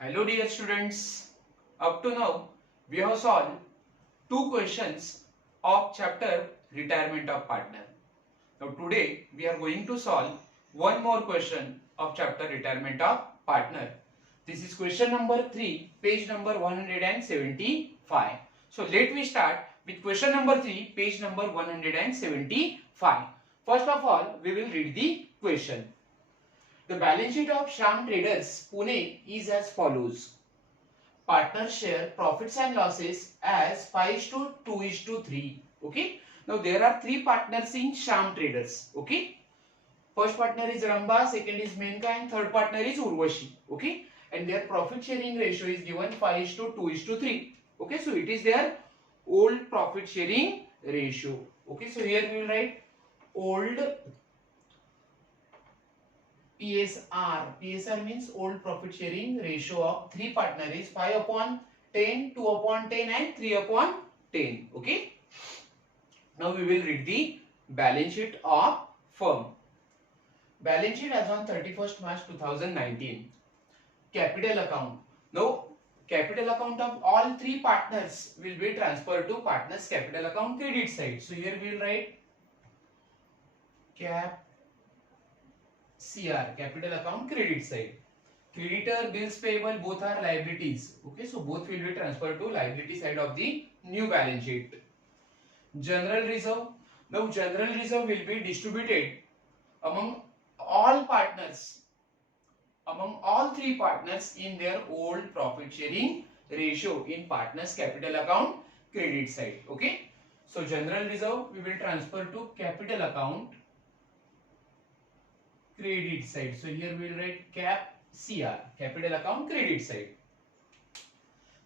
Hello dear students, up to now we have solved two questions of chapter retirement of partner. Now today we are going to solve one more question of chapter retirement of partner. This is question number 3, page number 175. So let me start with question number 3, page number 175. First of all, we will read the question. The balance sheet of Shram Traders Pune is as follows. Partners share profits and losses as 5:2:3. Okay. Now there are three partners in Shram Traders. Okay. First partner is Ramba, second is Menka, and third partner is Urvashi. Okay. And their profit sharing ratio is given 5:2:3. Okay. So it is their old profit sharing ratio. Okay. So here we will write old PSR. PSR means old profit sharing ratio of three partners is 5/10, 2/10 and 3/10. Okay. Now we will read the balance sheet of firm. Balance sheet as on 31st March 2019. Capital account. Now capital account of all three partners will be transferred to partners capital account credit side. So here we will write CR, capital account credit side. Creditor, bills payable, both are liabilities. Okay, so both will be transferred to liability side of the new balance sheet. General reserve. Now general reserve will be distributed among all partners, among all three partners in their old profit sharing ratio in partners capital account credit side. Okay, so general reserve we will transfer to capital account credit side. So here we will write CR, capital account credit side.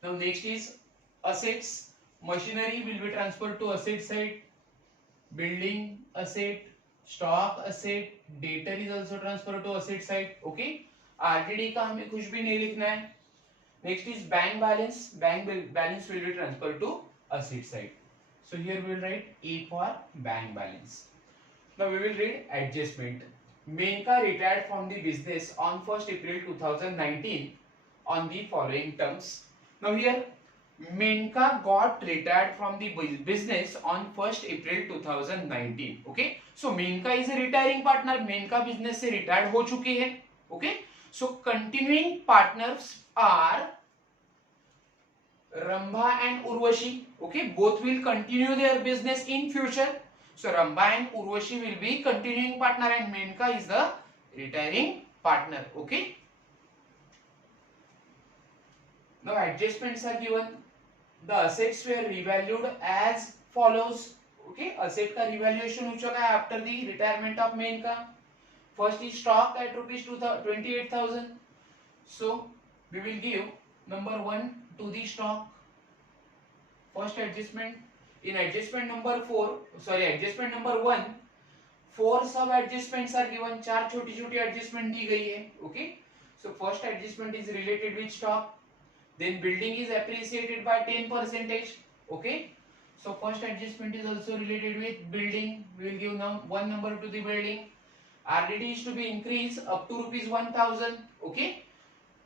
Now next is assets. Machinery will be transferred to asset side. Building asset, stock asset, debtor is also transferred to asset side. Okay. RTD का हमें कुछ भी नहीं लिखना है. Next is bank balance. Bank balance will be transferred to asset side. So here we will write A for bank balance. Now we will read adjustment. Menka retired from the business on 1st April 2019 on the following terms. Now here Menka got retired from the business on 1st April 2019. Okay. So Menka is a retiring partner. Menka business से retired हो चुकी है. Okay. So continuing partners are Ramba and Urvashi. Okay. Both will continue their business in future. So Ramba and Urvashi will be continuing partner and Menka is the retiring partner. Okay. Now adjustments are given. The assets were revalued as follows. Okay. Asset का revaluation हो चुका है after the retirement of Menka. First is stock at rupees 28,000. So we will give number 1 to the stock. First adjustment. In adjustment number 1, 4 सब adjustments are given. 4 छोटी छोटी adjustment दी गई है. Okay. So first adjustment is related with stock. Then building is appreciated by 10%. Okay. So first adjustment is also related with building. We will give now one number to the building. RDD is to be increased up to rupees 1,000. Okay.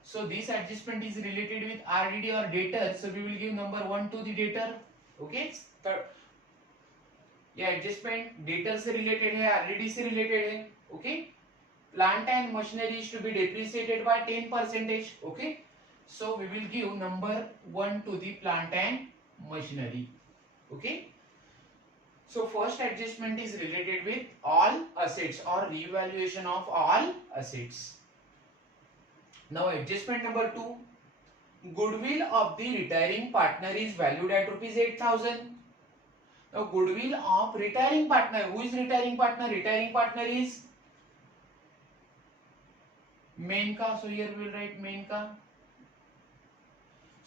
So this adjustment is related with RDD or debtor. So we will give number 1 to the debtor. Okay. ये adjustment debtor से related है, RDD से related है. Okay. Plant and machinery is to be depreciated by 10%. Okay. So we will give number 1 to the plant and machinery. Okay. So first adjustment is related with all assets or revaluation of all assets. Now adjustment number 2. Goodwill of the retiring partner is valued at rupees 8,000. Now goodwill of retiring partner. Who is retiring partner? Retiring partner is Menka. So here we will write Menka.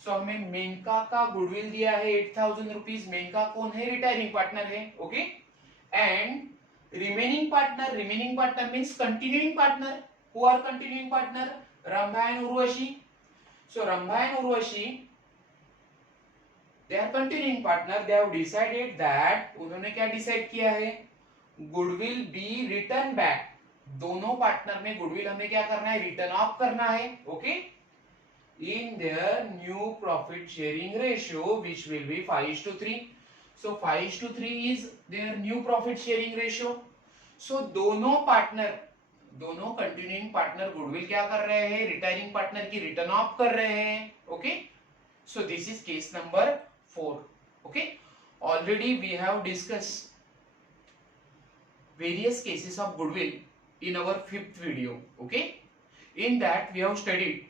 So हमें मेनका का goodwill दिया है 8,000 rupees. Menaka कौन है? Retiring partner है. Okay. And remaining partner means continuing partner. Who are continuing partner? Rambha and Urvashi. So Rambha and Urvashi they are continuing partner. They have decided that, उन्होंने क्या decide किया है? Goodwill be written back. दोनों पार्टनर में goodwill हमें क्या करना है? रिटर्न ऑफ करना है. Okay. in their new profit sharing ratio, which will be 5:3. So 5:3 is their new profit sharing ratio. So दोनों पार्टनर, दोनों कंटिन्यूइंग पार्टनर गुडविल क्या कर रहे हैं, रिटायरिंग पार्टनर की रिटर्न ऑफ कर रहे हैं. Okay, so this is case number 4. Okay, already we have discussed various cases of goodwill in our 5th video. Okay, in that we have studied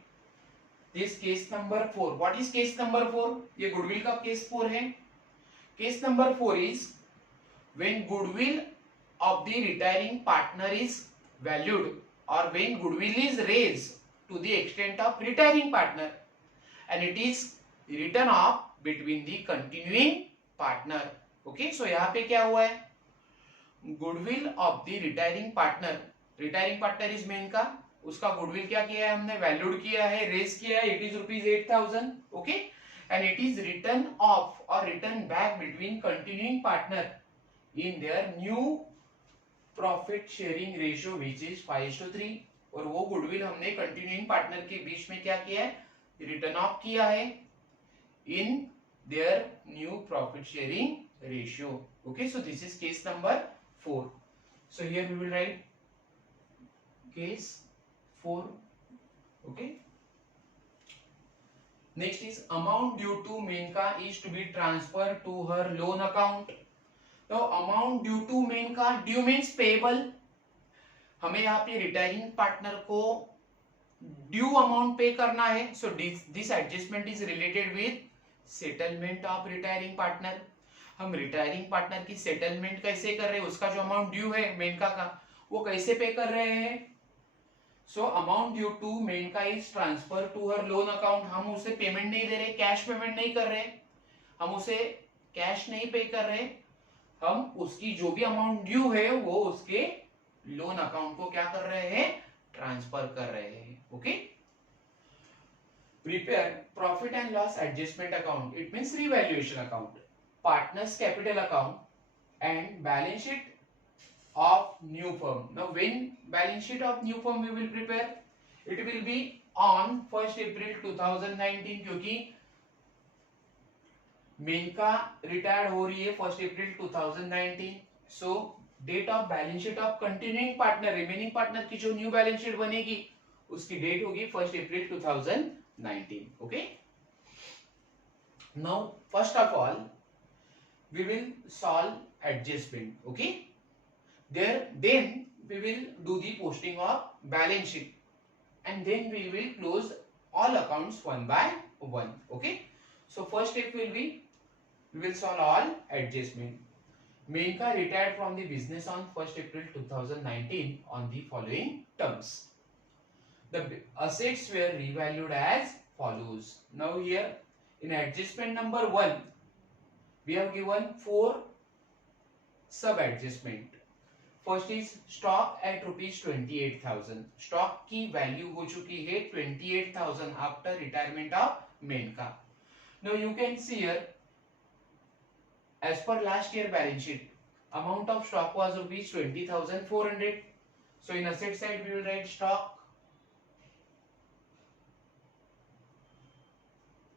this case number 4. What is case number 4? ये goodwill का case 4 है. Case number 4 is when goodwill of the retiring partner is valued, or when goodwill is raised to the extent of retiring partner and it is written off between the continuing partner. Okay, so यहाँ पे क्या हुआ है, goodwill of the retiring partner, retiring partner is main का, उसका goodwill क्या किया है हमने, वैल्यूड किया है, रेज किया है, it is ₹8,000. Okay, and it is written off or written back between continuing partner in their new profit sharing ratio which is 5:3. और वो गुडविल हमने कंटिन्यूइंग पार्टनर के बीच में क्या किया है, रिटर्न ऑफ किया है in their new profit sharing ratio. Okay, so this is case number 4. So here we will write case 4. Okay, next is amount due to Menka is to be transferred to her loan account. Now amount due to Menka, due means payable. हमें यहाँ पे retiring partner को due amount पे करना है. So this adjustment is related with settlement of retiring partner. हम retiring partner की settlement कैसे कर रहे हैं, उसका जो अमाउंट ड्यू है मेनका का, वो कैसे पे कर रहे हैं. So amount due to Menaka is transfer to her loan account. हम उसे पेमेंट नहीं दे रहे, कैश पेमेंट नहीं कर रहे, हम उसे कैश नहीं पे कर रहे, हम उसकी जो भी अमाउंट ड्यू है वो उसके लोन अकाउंट को क्या कर रहे हैं, ट्रांसफर कर रहे हैं. Okay, prepare profit and loss adjustment account, it means revaluation account, partners capital account and balance sheet of new firm. Now when balance sheet of new firm we will prepare, it will be on 1st April 2019, क्योंकि Maneka retired हो रही है 1st April 2019. So date of balance sheet of continuing partner, remaining partner की जो new balance sheet बनेगी उसकी date होगी 1st April 2019. Okay, now first of all we will solve adjustment. Okay, then we will do the posting of balance sheet and then we will close all accounts one by one. Okay, so first step will be we will solve all adjustment. Menka retired from the business on 1st April 2019 on the following terms. The assets were revalued as follows. Now here in adjustment number 1 we have given 4 sub adjustment. First is stock at ₹28,000. Stock की value हो चुकी है 28,000 after retirement of Menaka. Now you can see here as per last year balance sheet amount of stock was ₹20,400. So in asset side we will write stock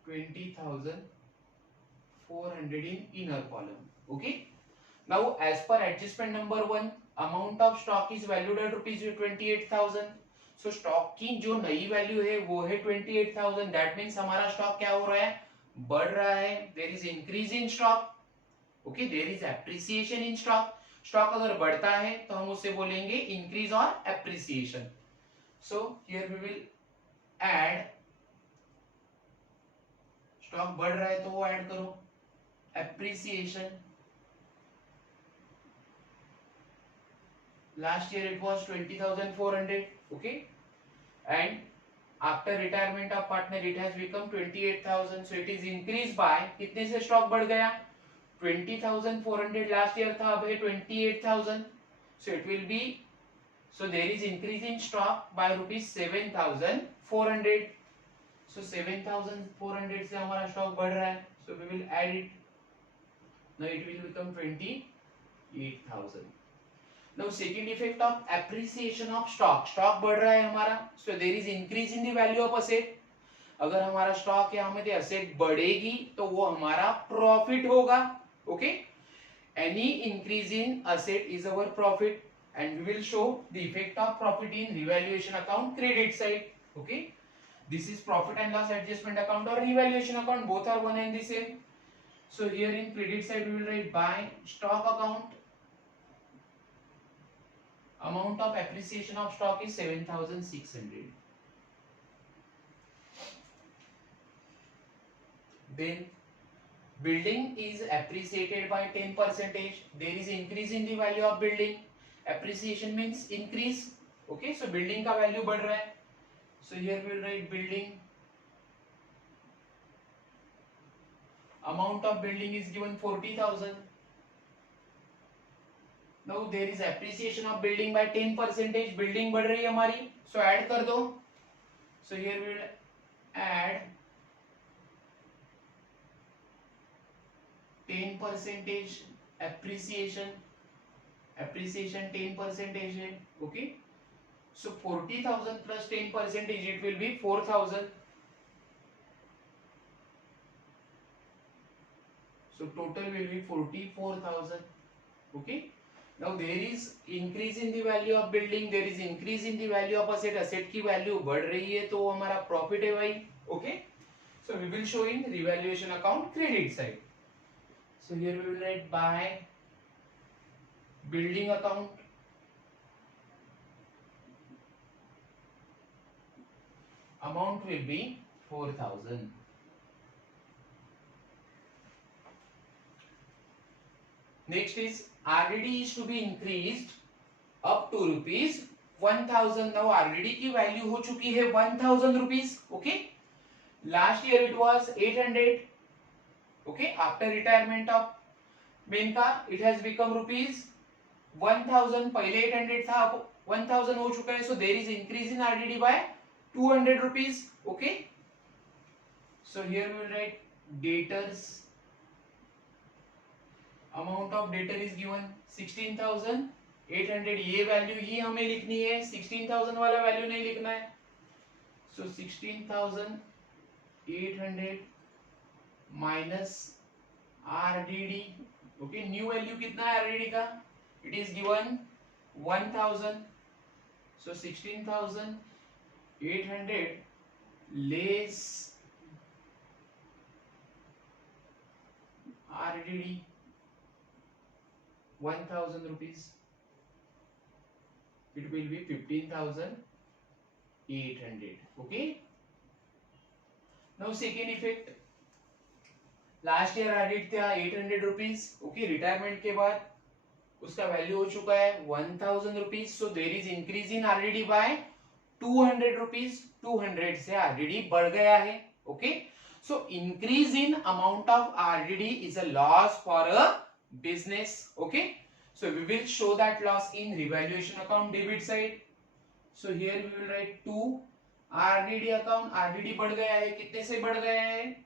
20,400 in inner column. Okay, now as per adjustment number 1 amount of stock is valued at ₹28,000. so stock की जो नई value है वो है 28,000. that means हमारा stock क्या हो रहा है, बढ़ रहा है. there is increase in stock. okay, there is appreciation in stock. Stock अगर बढ़ता है तो हम उसे बोलेंगे increase और appreciation. so here we will add, stock बढ़ रहा है तो वो ऐड करो, appreciation. Last year it was 20,400. okay, and after retirement of partner it has become 28,000. so it is increased by, कितने से स्टॉक बढ़ गया, 20,400 last year था, अब है 28,000. so it will be, so there is increase in stock by ₹7,400. so 7,400 से हमारा stock बढ़ रहा है, so we will add it. now it will become 28,000. now second effect of appreciation of stock, stock बढ़ रहा है हमारा, so there is increase in the value of asset. अगर हमारा स्टॉक या मध्ये असेट बढ़ेगी तो वो हमारा प्रॉफिट होगा. Okay, any increase in asset is our profit, and we will show the effect of profit in revaluation account credit side. Okay, this is profit and loss adjustment account or revaluation account, both are one and the same. So here in credit side we will write by stock account, amount of appreciation of stock is 7600. Then building is appreciated by 10 percentage. There is increase in the value of building. Appreciation means increase. Okay, so building का value बढ़ रहा है. So here we will write building. Amount of building is given 40,000. Now there is appreciation of building by 10 percentage. Building बढ़ रही है हमारी. So add कर दो. So here we will add 10 percentage appreciation. Appreciation 10 percentage है. Okay. So 40,000 plus 10 percentage, it will be 4,000. So total will be 44,000. Okay. Now there is increase in the value of building, there is increase in the value of asset. Asset की value बढ़ रही है तो हमारा profit है भाई. Okay. So we will show in revaluation account credit side. So here we will write by building account, amount will be 4,000. Next is RDD is to be increased up to rupees 1,000. Now RDD की value हो चुकी है 1,000 rupees. Okay. Last year it was 800. Okay. After retirement of Maneka it has become rupees 1,000. पहले 800 था, अब 1,000 हो चुका है. So there is increase in RDD by 200 rupees. Okay. So here we will write debtors. Amount of debtor is given 16,800. ये value ही हमें लिखनी है, 16,000 वाला वैल्यू नहीं लिखना है. So 16,800 minus RDD. Okay, new value कितना है RDD का? It is given 1,000. So 16,800 less RDD 1,000 rupees. It will be 15,800. Okay. Now second effect. Last year RDD था 800 rupees. Okay. Retirement के बाद उसका वैल्यू हो चुका है 1,000 rupees. So there is increase in RDD by 200 rupees. 200 से RDD बढ़ गया है. Okay. So increase in amount of RDD is a loss for a business. Okay. So we will show that loss in revaluation account debit side. So here we will write to RDD account. RDD बढ़ गया है, कितने से बढ़ गया है?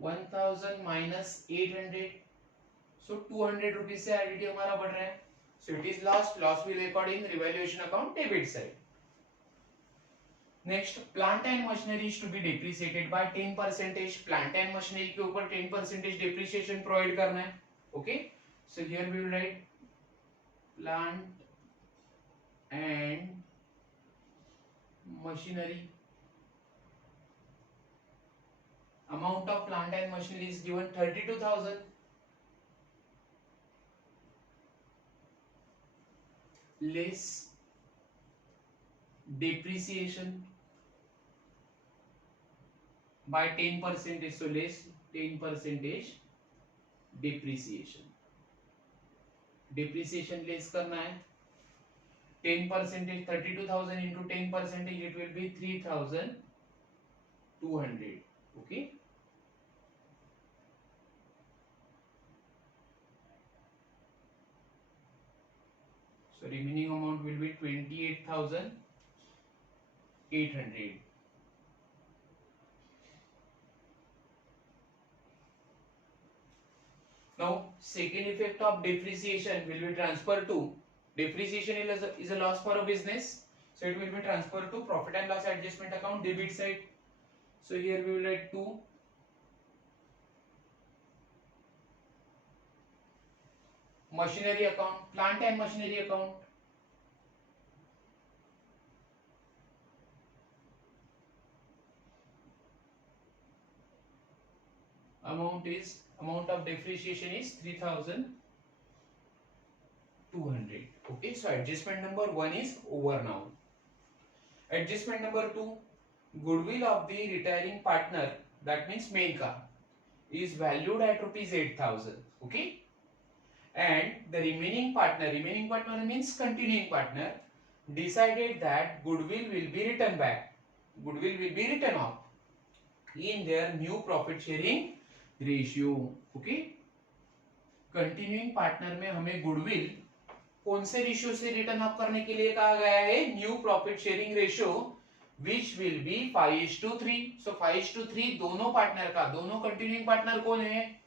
1,000 minus 800. So 200 rupees से RDD हमारा बढ़ रहा है. So it is loss. Loss will record in revaluation account debit side. Next, plant and machinery is to be depreciated by 10 percentage. Plant and machinery के ऊपर 10 percentage depreciation provide करना है. Okay. So here we will write plant and machinery. Amount of plant and machinery is given 32,000. Less depreciation by 10 percentage. So less 10 percentage depreciation. Depreciation less करना है. 10 percentage 32,000 into 10 percentage, it will be 3,200. Okay. So remaining amount will be 28,800. Now second effect of depreciation will be transferred to, depreciation is a loss for a business, so it will be transferred to profit and loss adjustment account debit side. So here we will write 2. Machinery account, plant and machinery account. Amount of depreciation is 3,200. Okay, so adjustment number 1 is over now. Adjustment number 2, goodwill of the retiring partner, that means Menka, is valued at rupees 8,000. Okay, and the remaining partner means continuing partner, decided that goodwill will be written back. Goodwill will be written off in their new profit sharing ratio. Okay, continuing partner में हमें goodwill कौन से ratio से return up करने के लिए कहा गया है? New profit sharing ratio which will be 5:3. सो 5:3 दोनों पार्टनर का, दोनों कंटिन्यूइंग पार्टनर कौन है?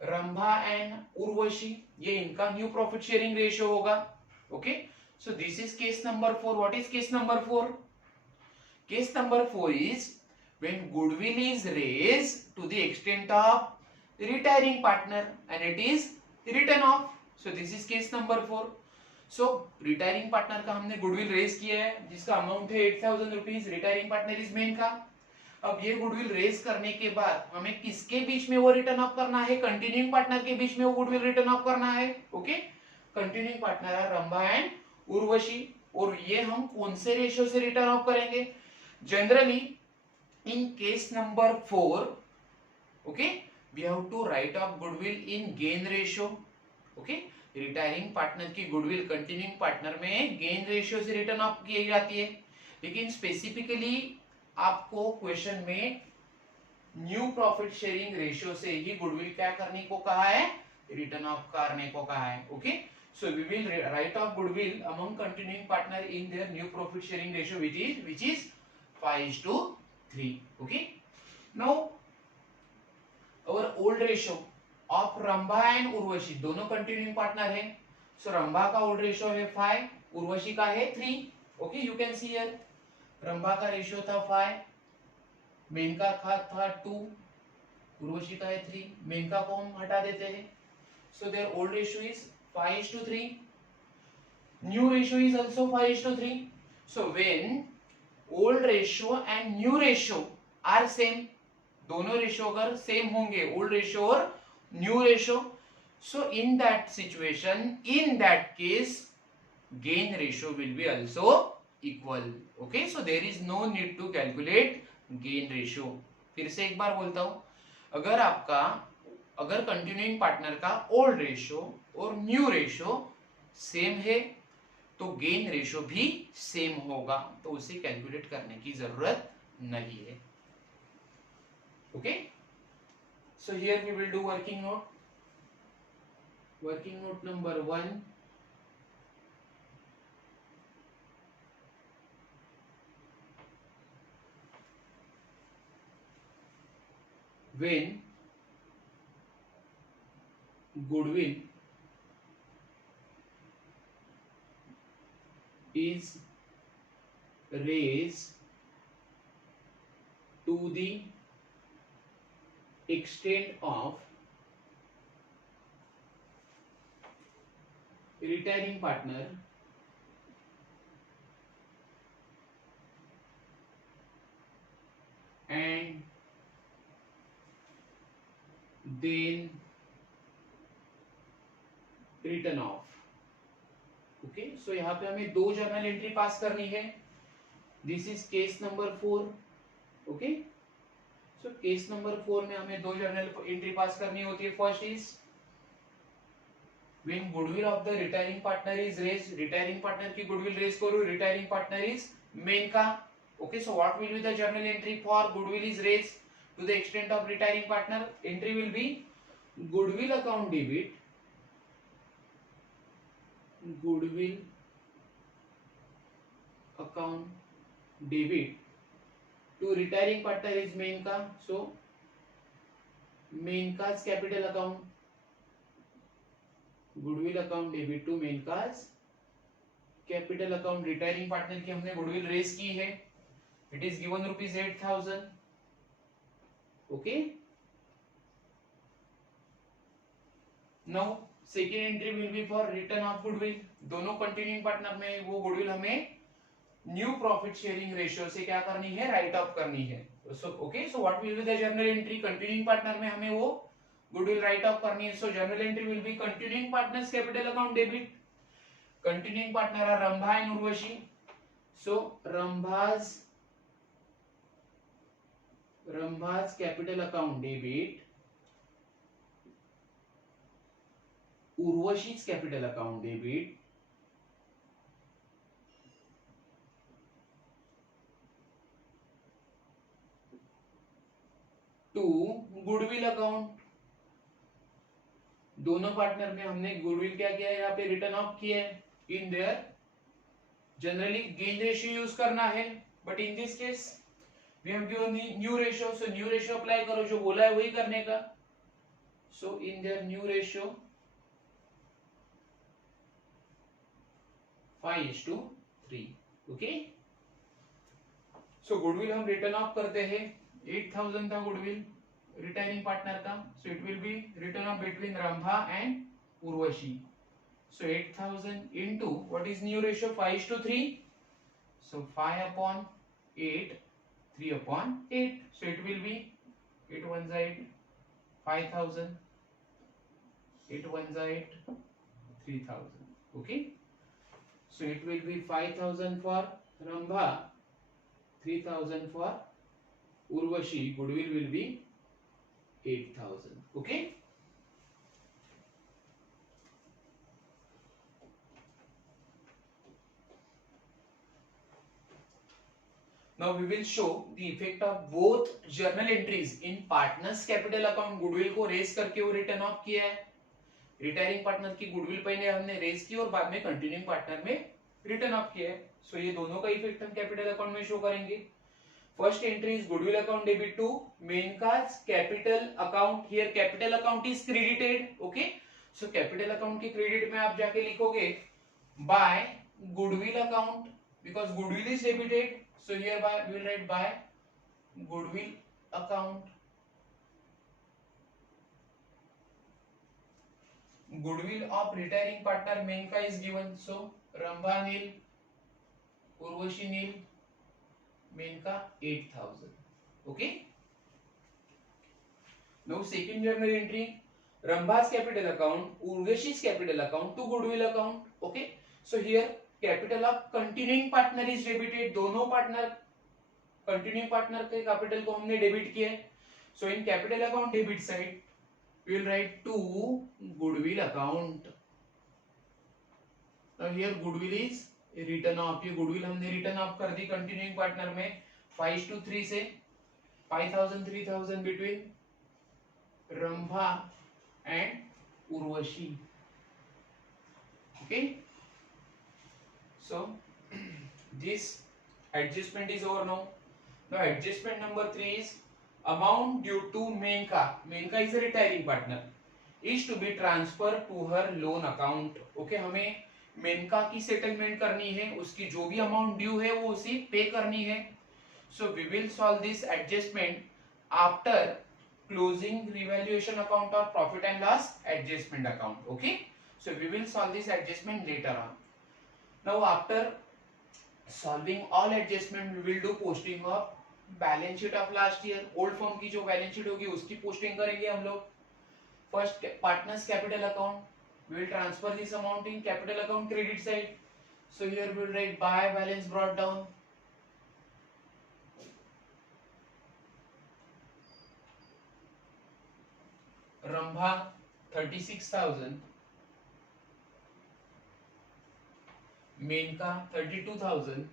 रंभा एंड उर्वशी, ये इनका न्यू प्रॉफिट शेयरिंग रेशियो होगा. Okay, so this is case number 4. What is case number 4? Case number 4 is when goodwill is raised to the extent of retiring partner and it is written off. So this is case number 4. So retiring partner का हमने goodwill raise किया है जिसका amount है 8,000 rupees. retiring partner is main का. अब ये goodwill raise करने के बाद हमें किसके बीच में वो रिटर्न ऑफ करना है? कंटिन्यूइंग पार्टनर के बीच में वो goodwill रिटर्न ऑफ करना है. ओके, कंटिन्यूइंग पार्टनर है रंभा एंड उर्वशी, और ये हम कौन से रेशियो से रिटर्न ऑफ करेंगे? Generally in case number 4, okay, we have to write off goodwill in gain ratio. okay, retiring partner की गुडविल कंटिन्यूइंग पार्टनर में गेन रेशियो से रिटर्न ऑफ की जाती है, लेकिन स्पेसिफिकली आपको क्वेश्चन में न्यू प्रॉफिट शेयरिंग रेशियो से ही गुडविल क्या करने को कहा है? रिटर्न ऑफ करने को कहा है. Okay, so we will write off goodwill among continuing partner in their new profit sharing ratio which is 5:3. Okay, now our old ratio of Rambha and Urvashi, दोनों कंटिन्यूइंग पार्टनर है. सो रंभा का ओल्ड रेशियो है 5, उर्वशी का है 3. Okay, you can see here Rambha का ratio था 5, मेनका था 2, उर्वशी का है 3. मेनका को हम हटा देते हैं. So their old ratio is 5:3. New ratio is also 5:3. So when old ratio and new ratio are same, दोनों रेशियो अगर सेम होंगे, ओल्ड रेशियो और new ratio, so in that situation, in that case gain ratio will be also equal. Okay, so there is no need to calculate gain ratio. फिर से एक बार बोलता हूं, अगर कंटिन्यूइंग पार्टनर का ओल्ड रेशियो और न्यू रेशियो सेम है तो गेन रेशियो भी सेम होगा, तो उसे कैलकुलेट करने की जरूरत नहीं है. Okay, so here we will do working note. Working note number 1, when goodwill is raised to the extent of retiring partner and then written off. Okay, so यहाँ पे हमें 2 जर्नल एंट्री पास करनी है. This is case number 4. Okay, so case number 4 में हमें 2 journal entry pass करनी होती है. First is when goodwill of the retiring partner is raised, retiring partner की गुडविल रेज करो. Retiring partner is Menaka. Okay, so what will be the journal entry for goodwill is raised to the extent of retiring partner? Entry will be goodwill account debit, goodwill account debit to retiring partner is Menka. So Menka's capital account, goodwill account debit to Menka's capital account. retiring partner की हमने goodwill raise की है. It is given rupees 8,000. Okay. Now second entry will be for return of goodwill. दोनों continuing partner में वो goodwill हमें new profit sharing ratio से क्या करनी है, राइट ऑफ करनी है. So okay, so what will be the journal entry, continuing partner में हमें वो गुडविल राइट ऑफ करनी है. So journal entry will be continuing partners capital account debit. Continuing partner are Rambha and Urvashi. So Rambha's capital account debit, Urvashi's capital account debit, to goodwill account. दोनों partner में हमने goodwill क्या किया है, यहाँ पे रिटर्न ऑफ किया है. In their generally gain ratio use करना है, but in this case we have given new ratio. So new ratio apply करो, जो बोला है वही करने का. So in their new ratio 5:3. Okay. So goodwill हम रिटर्न ऑफ करते हैं. 8,000 था गुडविल रिटायरिंग पार्टनर का. So it will be written off between Rambha and Urvashi. So 8,000 into what is new ratio, 5:3. So 5/8, 3/8. So it will be 8 1s 8, 5,000, 8 1s 8, 3,000. Okay. So it will be 5,000 for Rambha, 3,000 for Urvashi. Goodwill will be 8,000. Okay. Now we will show the effect of both journal entries in partners capital account. Goodwill को race करके वो return off किया है. Retiring partner की goodwill पहले हमने race की और बाद में कंटिन्यूइंग पार्टनर में रिटर्न ऑफ किया है. सो ये दोनों का इफेक्ट हम कैपिटल अकाउंट में शो करेंगे. First entry is goodwill account debit to Menaka's capital account. Here capital account is credited. Okay. So capital account के क्रेडिट में आप जाके लिखोगे by goodwill account, because goodwill is debited. So hereby we will write by goodwill account. Goodwill of retiring partner Menka is given. So Rambha nil, Urvashi nil, Menka 8,000. Okay. Now second journal entry, Rambha's capital account, Urvashi's capital account to goodwill account. Okay. So here capital of continuing partner is debited. दोनों partner continuing partner के capital को हमने debit किया है. So in capital account debit side we will write to goodwill account. Now here goodwill is written off. ये goodwill हमने written off कर दी कंटिन्यूइंग पार्टनर में 5:3 से. 5,000 3,000 between Rambha and Urvashi. Okay. So this adjustment is over now. Now adjustment number 3 is amount due to Menka. Menka is a retiring partner. Is to be transferred to her loan account. Okay, हमें मेनका की settlement करनी है. उसकी जो भी amount due है वो उसे पे करनी है. So we will solve this adjustment after closing revaluation account or profit and loss adjustment account. Okay, so we will solve this adjustment later on. Now after solving all adjustment we will do posting of balance sheet of last year. Old firm की जो balance sheet होगी उसकी posting करेंगे हम लोग. First partners capital account we will transfer this amount in capital account credit side. So here we will write by balance brought down. Rambha 36,000, Menaka 32,000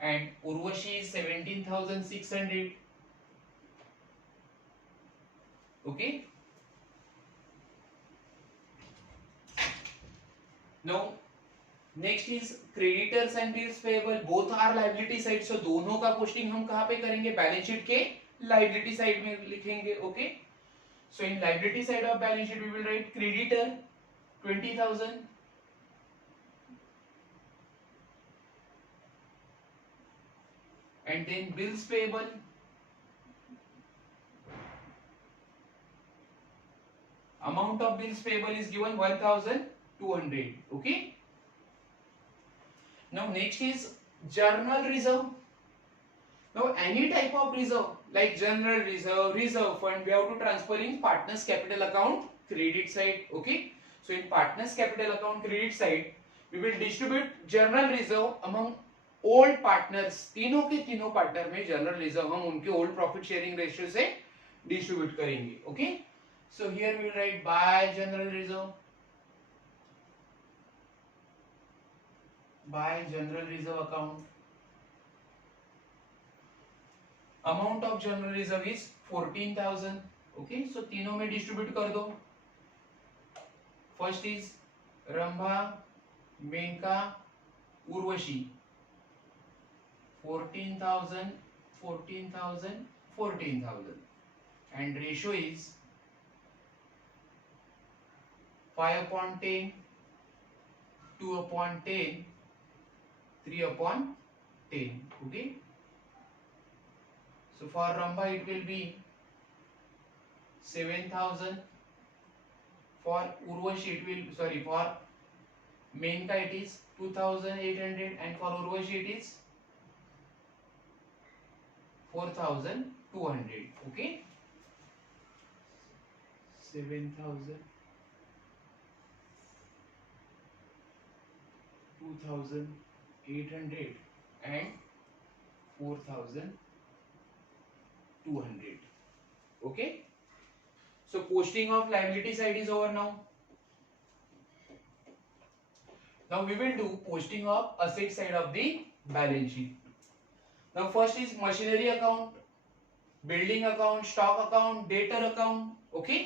and Urvashi is 17,600. Okay. Now next is creditors and bills payable. Both are liability side. So दोनों का posting हम कहाँ पे करेंगे? Balance sheet के liability side में लिखेंगे. Okay. So in liability side of balance sheet we will write creditor 20,000, and then bills payable. Amount of bills payable is given 1200. Okay. Now next is journal reserve. Now any type of reserve like general reserve, reserve fund, we have to transfer in partners capital account credit side. Okay. So in partners capital account credit side, we will distribute general reserve among old partners, तीनों के तीनों पार्टनर में general reserve हम उनके old profit sharing ratio से distribute करेंगे. Okay, so here we will write by general reserve, by general reserve account. Amount of general reserve is 14,000. Okay, so तीनों में डिस्ट्रीब्यूट कर दो. First is Rambha, Menaka, Urvashi. 14,000, 14,000, 14,000, and ratio is 5/10, 2/10, 3/10. Okay, so for Rambha it will be 7,000. For Urvashi it will, sorry, for Menka it is 2,800, and for Urvashi it is 4,200. Okay, 7,000, 2,800 and 4,200. Okay, so posting of liability side is over now. Now we will do posting of asset side of the balance sheet. Now first is machinery account, building account, stock account, debtor account. Okay,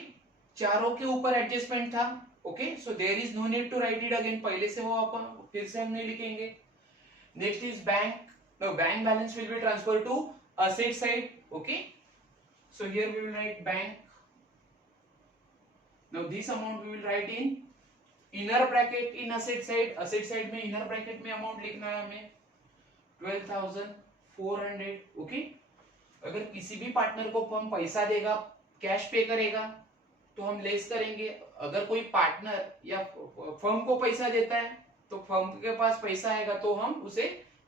चारों के ऊपर adjustment था. Okay, so there is no need to write it again, पहले से वो अपन फिर से हम नहीं लिखेंगे. Next is bank. Now bank balance will be transfer to asset side. Okay, so here we will write bank. Now this amount we will write in inner bracket in asset side. Asset side में inner bracket में amount लिखना है हमें 12,400. Okay, अगर किसी भी partner को हम पैसा देगा, कैश पे करेगा, तो हम लेस करेंगे. अगर कोई पार्टनर या फर्म को पैसा देता है तो फर्म के पास पैसा आएगा तो हम उसे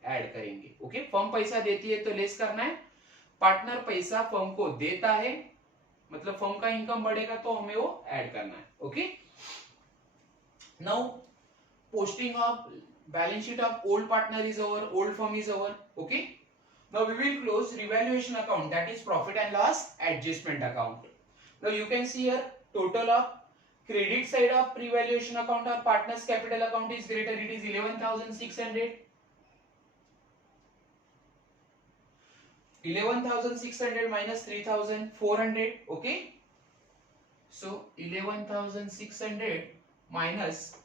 ऐड करेंगे. ओके, फर्म पैसा देती है तो लेस करना है. पार्टनर पैसा फर्म को देता है, मतलब फर्म का इनकम बढ़ेगा तो हमें वो ऐड करना है. Okay, now posting of balance sheet of old partner is over, old firm is over. Okay, now we will close revaluation account, that is profit and loss adjustment account. Now you can see here total of credit side of revaluation account or partners capital account is greater, it is 11,600. 11,600 minus 3,400. Okay, so 11,600 minus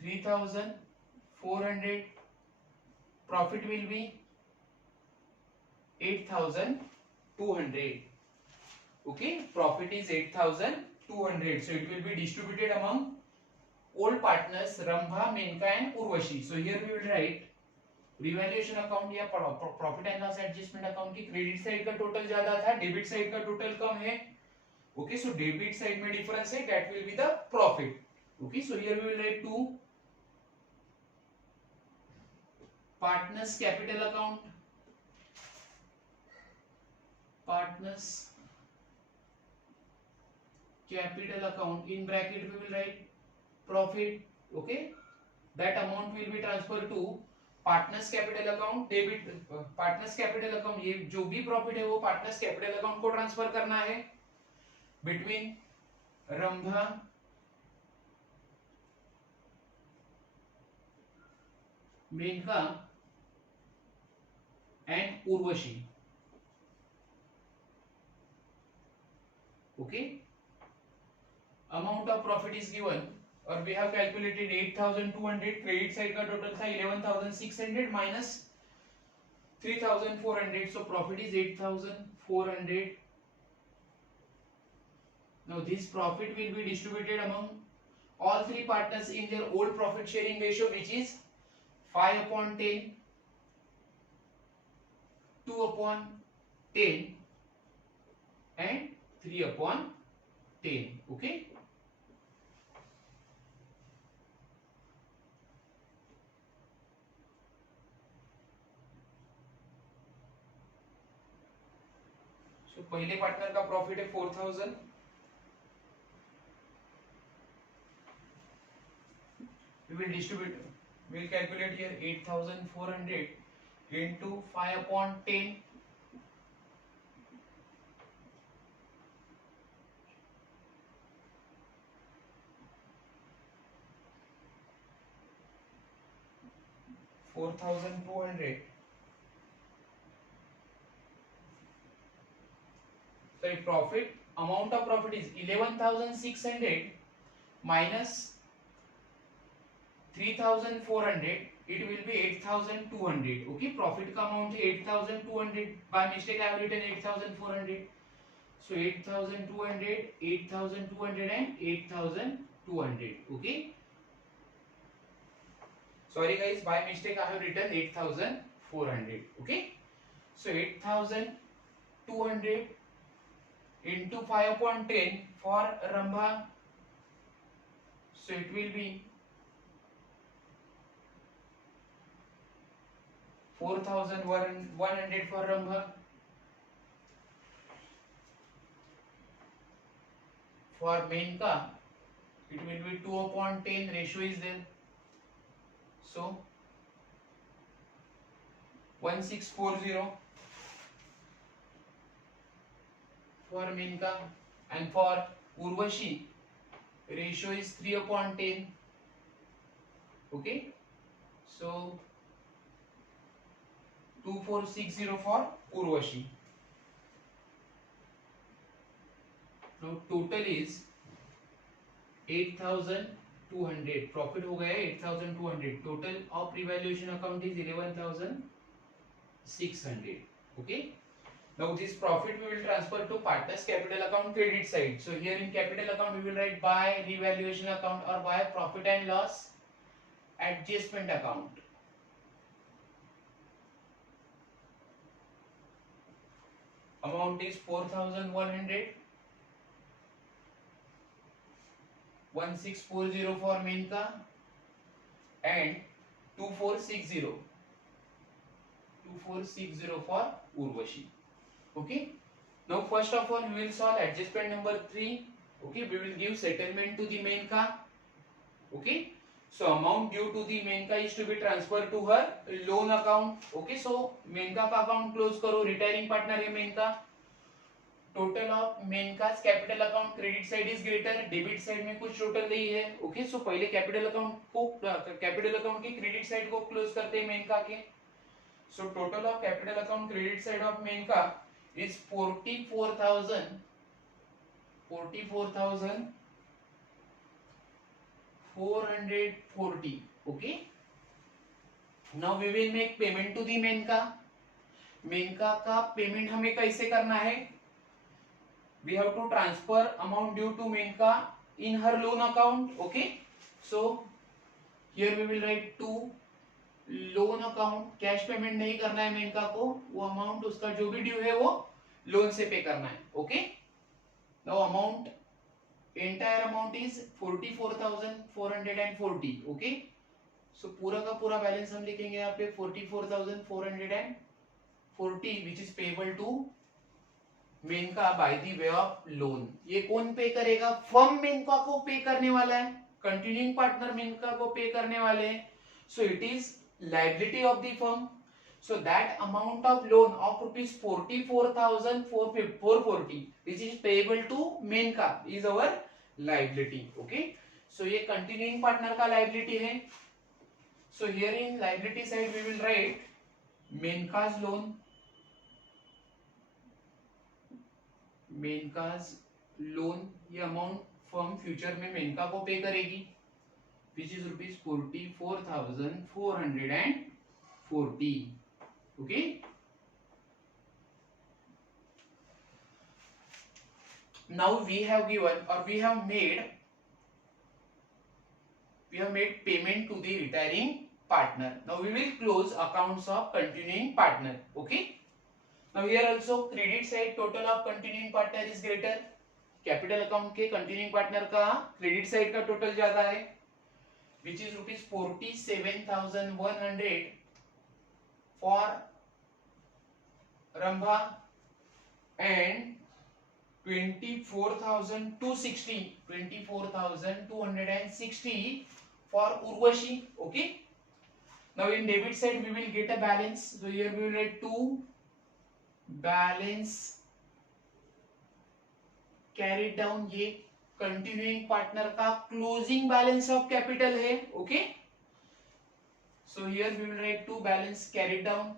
3,400, profit will be 8,200. Okay, profit is 8,200. So it will be distributed among old partners Rambha, Menka and Urvashi. So here we will write revaluation account या profit and loss adjustment account की credit side का total ज्यादा था, debit side का total कम है. Okay, so debit side में difference है, that will be the profit. Okay, so here we will write 2 partners capital account, partners capital account, in bracket we will write profit. Okay, that amount will be transferred to partners capital account. Debit partners capital account, ये जो भी profit है वो partners capital account को transfer करना है between Rambha, Menaka and Urvashi. Okay, amount of profit is given और we have calculated 8,200. Credit side का टोटल था 11,600 minus 3,400, so profit is 8,400. Now this profit will be distributed among all three partners in their old profit sharing ratio, which is 5/10. 2/10 and 3/10. Okay. So पहले partner का profit है 4000. We will distribute. We will calculate here 8400 into 5/10. 4200. So profit, amount of profit is 11,600 minus 3,400. It will be 8,200. Okay, profit का amount है 8,200. By mistake I have written 8,400. So 8,200, 8,200 and 8,200. Okay. Sorry guys, by mistake I have written 8,400. Okay. So 8,200 into 5/10 for Rambha. So it will be 4,100 for Rambha. For Menka, it will be 2/10. Ratio is there. So 1640 for Menka, and for Urvashi ratio is 3/10. Okay, so 2460 for Urvashi. Now total is 8,200. Profit हो गया 8,200. Total of revaluation account is 11,600. Okay. Now this profit we will transfer to partners capital account credit side. So here in capital account we will write by revaluation account or by profit and loss adjustment account. Amount is 4,100. 1640 for Menka and 2460 for Urvashi. Okay. Now first of all we will solve adjustment number 3. Okay, we will give settlement to the Menka. Okay, so amount due to the Menka is to be transferred to her loan account. Okay, so Menka का account close करो. Retiring partner है Menka. Total of Menka's capital account credit side is greater, debit side में कुछ total नहीं है. Okay, so पहले capital account की credit side को close करते हैं Menka के. So total of capital account credit side of Menka is 44,440. Okay. Now we will make payment to the Menka. Menka का payment हमें कैसे करना है? We have to transfer amount due to Menka in her loan account. Okay, so here we will write to loan account. Cash payment नहीं करना है Menka को, वो अमाउंट उसका जो भी ड्यू है वो लोन से पे करना है. Okay, now amount, entire amount is 44,440. Okay, so पूरा का पूरा बैलेंस हम लिखेंगे यहाँ पे 44,440 which is payable to Menka by the way of loan. ये कौन पे करेगा? फर्म Menka को पे करने वाला है, कंटिन्यूइंग पार्टनर Menka को पे करने वाले हैं. So it is liability of the firm. So that amount of loan of rupees 44,440 which is payable to Menka is our liability. Okay, so ये कंटिन्यूइंग पार्टनर का liability है. So here in liability side we will write Menka's loan. Menka's loan, ये amount firm future में Menka को पे करेगी which is rupees 44,440. Okay, now we have given or we have made payment to the retiring partner. Now we will close accounts of continuing partner. Okay, Now here also credit side total of continuing partner is greater. Capital account के continuing partner का credit side का total ज्यादा है, which is rupees 47,100 for Rambha and 24,260 for Urvashi. Okay. Now in debit side we will get a balance. So here we will write 2 balance carried down. ये continuing partner का closing balance of capital है. Okay. So here we will write 2 balance carried down.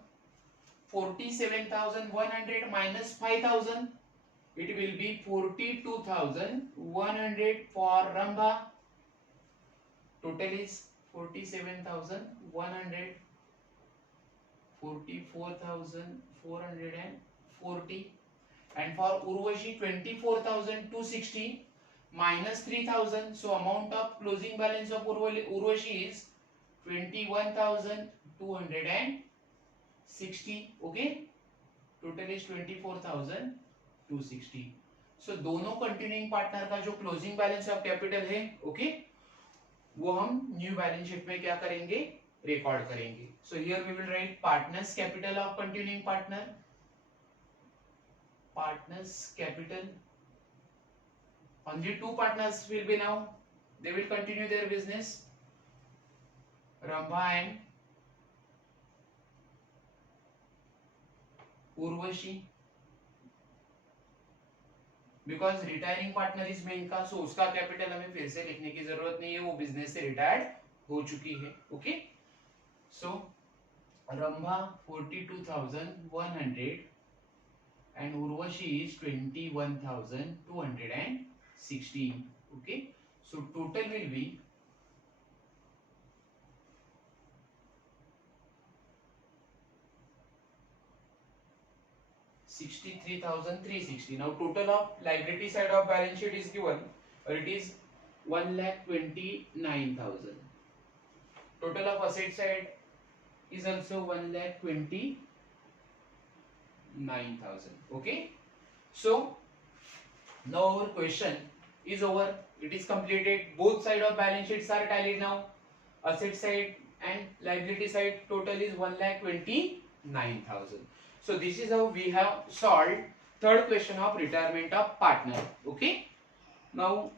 47,100 minus 5,000. It will be 42,100 for Rambha. Total is 47,100, 44,440, and for Urvashi 24,260 minus 3,000. So amount of closing balance of Urvashi is 21,260. Okay, total is 24,260. So दोनों continuing partner का जो closing balance of capital है, okay, वो हम new balance sheet में क्या करेंगे, record करेंगे. So here we will write partners capital of continuing partner. Partners capital. Only 2 partners will be now. They will continue their business. Rambha and Urvashi. Because retiring partner is Menka, so उसका capital हमें फिर से लिखने की जरूरत नहीं है, वो बिजनेस से रिटायर्ड हो चुकी है. Okay. So Rambha 42,100 and Urvashi is 21,216. Okay, so total will be 63,360. Now total of liability side of balance sheet is given, or it is 1,29,000. Total of asset side is also 1,29,000. Okay, so now our question is over. It is completed. Both side of balance sheets are tallied now. Asset side and liability side total is 1,29,000. So this is how we have solved third question of retirement of partner. Okay. Now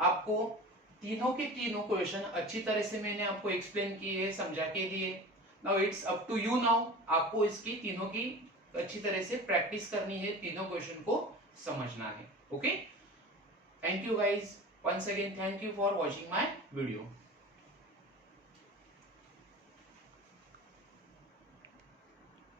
आपको तीनों के तीनों question अच्छी तरह से मैंने आपको explain किए, समझा के दिए. Now it's up to you. Now आपको इसकी तीनों की अच्छी तरह से प्रैक्टिस करनी है, तीनों क्वेश्चन को समझना है. Okay. Thank you guys. Once again thank you for watching my video.